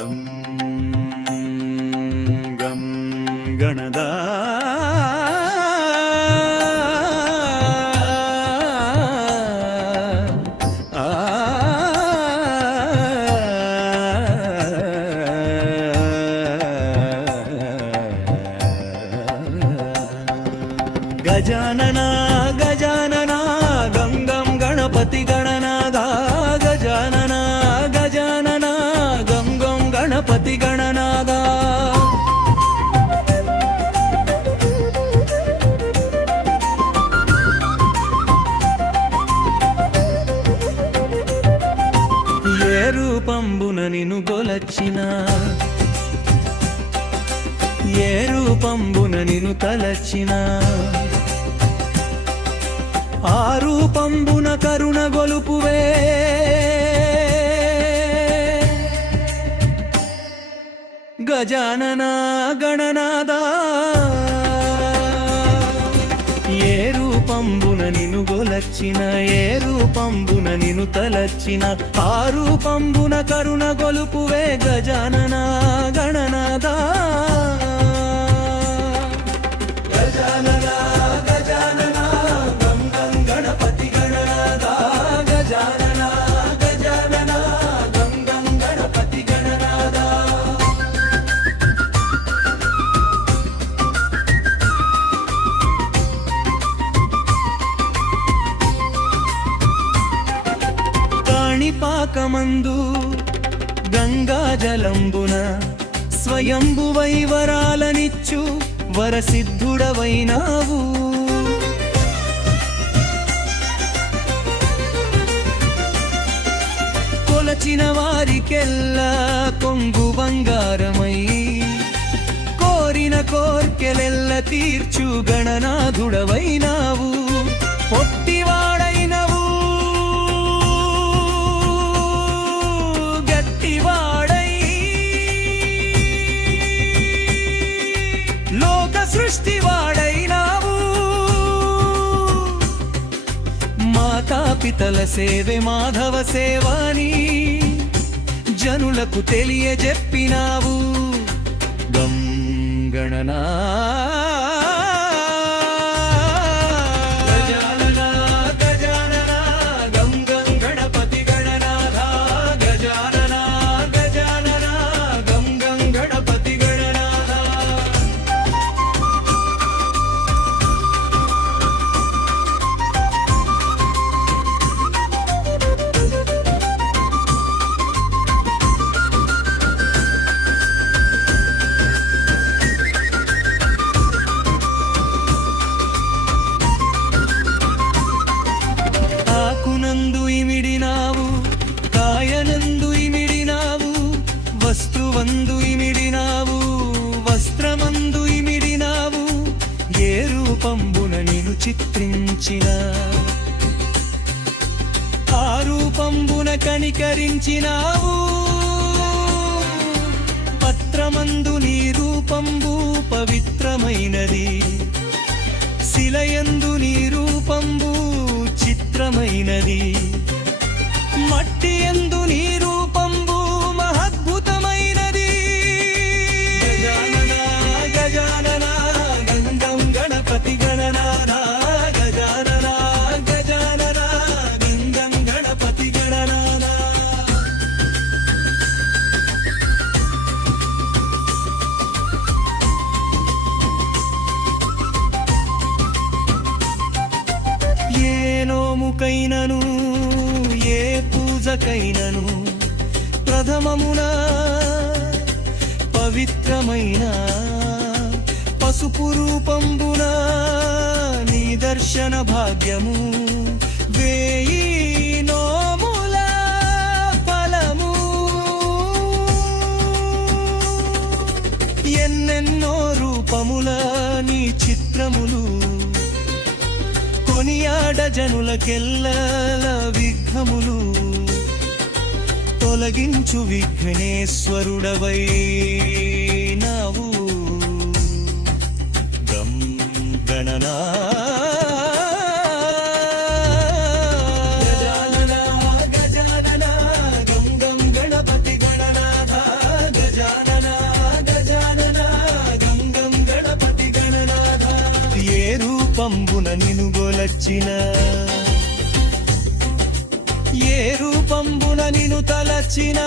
గం గం గణదా గజానన గజానన గం గం గణపతి గణనాథ గజానన గజానన గం గం గణపతి గణనాథ ఏ రూపంబున నిన్ను గొలచిన ఏ రూపంబున నిన్ను తలచిన ఆ రూపంబున కరుణ గొలుపువే గజానన గణనాథ ఏ రూపంబున నిన్ను గొలచిన ఏ రూపంబున నిన్ను తలచిన ఆ రూపంబున కరుణ గొలుపువే గజానన గణనాథ గజానన గజానన గం గం గణపతి గణనాథ గజానన గజానన గం గం గణపతి గణనాథ కాణిపాకమందు గంగాజలంబున స్వయంభు వైవరాలనిచ్చు వరసిద్ధుడవైనావు కొలచిన వారికెల్లా కొంగు బంగారమై కోరిన కోర్కెలెల్ల తీర్చు గణనాథుడవైనావు పొట్టివాడైనవు సృష్టివాడైనావు మాతాపితల సేవే మాధవ సేవాని జనులకు తెలియజెప్పినావు గం గణనా ఆకునందు ఇమిడినావు కాయనందు ఇమిడినావు వస్తువందు ఇమిడినావు వస్త్రమందు ఇమిడినావు ఏ రూపంబున నిన్ను చిత్రించిన ఆ రూపంబున కనికరించినావు పత్రమందు నీ రూపంబు పవిత్రమైనది శిలయందు నీ రూపంబు చిత్రమైనది మట్టి యందు నీ రూపంబు మహద్భుతమైనది గజానన గజానన గం గం గణపతి గణనాథ గజానన గజానన గం గం గణపతి గణనాథ ఏ నోముకైనను ఏ పూజకైనను ప్రథమమున పవిత్రమైన పసుపు రూపంబున నీ దర్శన భాగ్యము వేయి నోముల ఫలము ఎన్నెన్నో రూపముల నీ చిత్రములు కొనియాడ జనులకెల్ల విఘ్నములు తొలగించు విఘ్నేశ్వరుడవైనావు గం గణనా గజానన గజానన గం గం గణపతి గణనాథ రూపంబున నిను గొలచిన ఏ రూపంబున నిను తలచిన